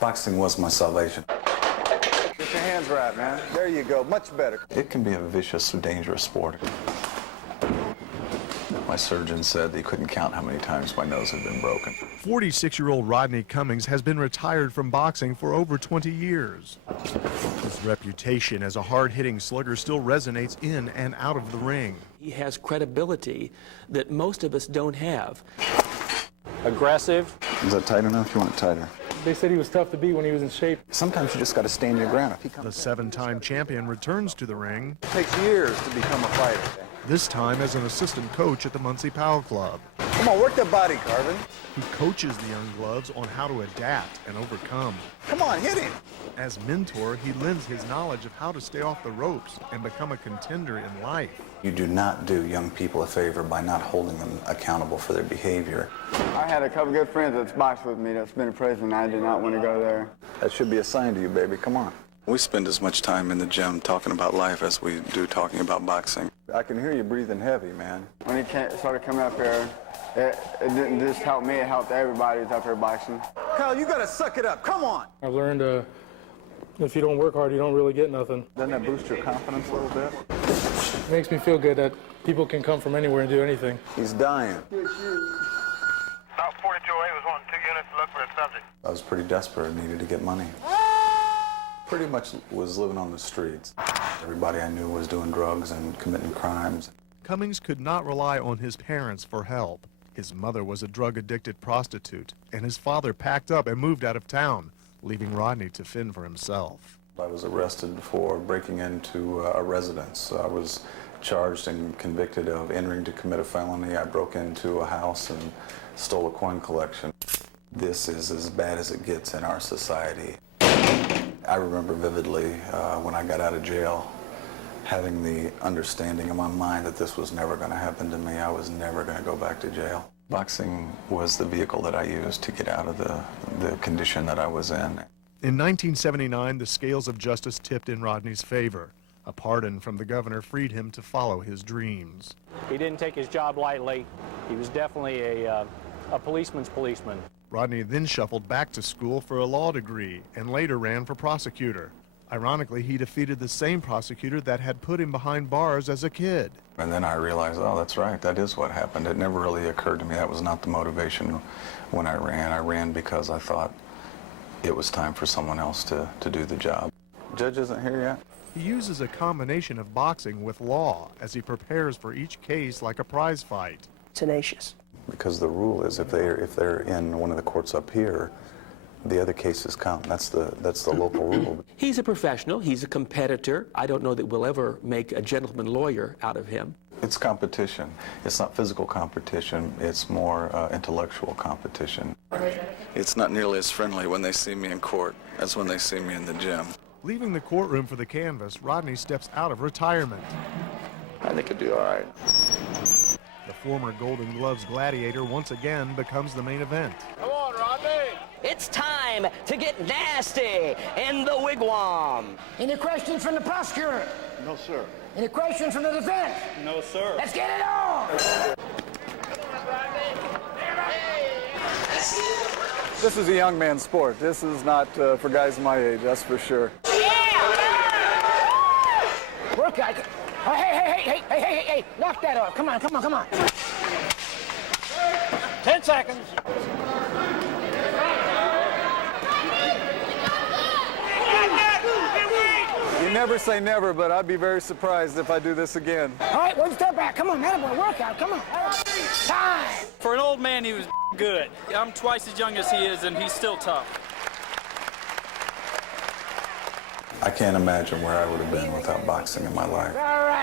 Boxing was my salvation. Get your hands right, man. There you go. Much better. It can be a vicious, dangerous sport. My surgeon said he couldn't count how many times my nose had been broken. 46-year-old Rodney Cummings has been retired from boxing for over 20 years. His reputation as a hard-hitting slugger still resonates in and out of the ring. He has credibility that most of us don't have. Aggressive. Is that tight enough? You want it tighter? They said he was tough to beat when he was in shape. Sometimes you just got to stand your ground. If he comes The 7-time champion returns to the ring, It takes years to become a fighter. this time as an assistant coach at the Muncie Powell Club. Come on, work that body, Carvin. He coaches the young gloves on how to adapt and overcome. Come on, hit him. As mentor, he lends his knowledge of how to stay off the ropes and become a contender in life. You do not do young people a favor by not holding them accountable for their behavior. I had a couple good friends that's boxed with me that's been in prison. I did not want to go there. That should be a sign to you, baby. Come on. We spend as much time in the gym talking about life as we do talking about boxing. I can hear you breathing heavy, man. When he started coming up here, it didn't just help me, it helped everybody who's up here boxing. Kyle, you got to suck it up. Come on. I've learned if you don't work hard, you don't really get nothing. Doesn't that boost your confidence a little bit? It makes me feel good that people can come from anywhere and do anything. He's dying. About 4208 was wanting 2 units to look for a subject. I was pretty desperate, needed to get money. Pretty much was living on the streets. Everybody I knew was doing drugs and committing crimes. Cummings could not rely on his parents for help. His mother was a drug-addicted prostitute, and his father packed up and moved out of town, leaving Rodney to fend for himself. I was arrested for breaking into a residence. I was charged and convicted of entering to commit a felony. I broke into a house and stole a coin collection. This is as bad as it gets in our society. I remember vividly when I got out of jail, having the understanding in my mind that this was never going to happen to me. I was never going to go back to jail. Boxing was the vehicle that I used to get out of the condition that I was in. In 1979, the scales of justice tipped in Rodney's favor. A pardon from the governor freed him to follow his dreams. He didn't take his job lightly. He was definitely a policeman's policeman. Rodney then shuffled back to school for a law degree and later ran for prosecutor. Ironically, he defeated the same prosecutor that had put him behind bars as a kid. And then I realized, oh, that's right, that is what happened. It never really occurred to me. That was not the motivation when I ran. I ran because I thought it was time for someone else to do the job. Judge isn't here yet? He uses a combination of boxing with law as he prepares for each case like a prize fight. Tenacious. Because the rule is if they're in one of the courts up here, the other cases count. That's the local rule. He's a professional. He's a competitor. I don't know that we'll ever make a gentleman lawyer out of him. It's competition. It's not physical competition. It's more intellectual competition. It's not nearly as friendly when they see me in court as when they see me in the gym. Leaving the courtroom for the canvas, Rodney steps out of retirement. I think I'd do all right. The former Golden Gloves gladiator once again becomes the main event. Come on, Rodney. It's time to get nasty in the wigwam. Any questions from the prosecutor? No, sir. Any questions from the defense? No, sir. Let's get it on! This is a young man's sport. This is not for guys my age, that's for sure. Work out. Oh, hey, knock that off. Come on. 10 seconds. You never say never, but I'd be very surprised if I do this again. All right, one step back. Come on, attaboy, work out. Come on. Time. For an old man, he was good. I'm twice as young as he is, and he's still tough. I can't imagine where I would have been without boxing in my life. All right.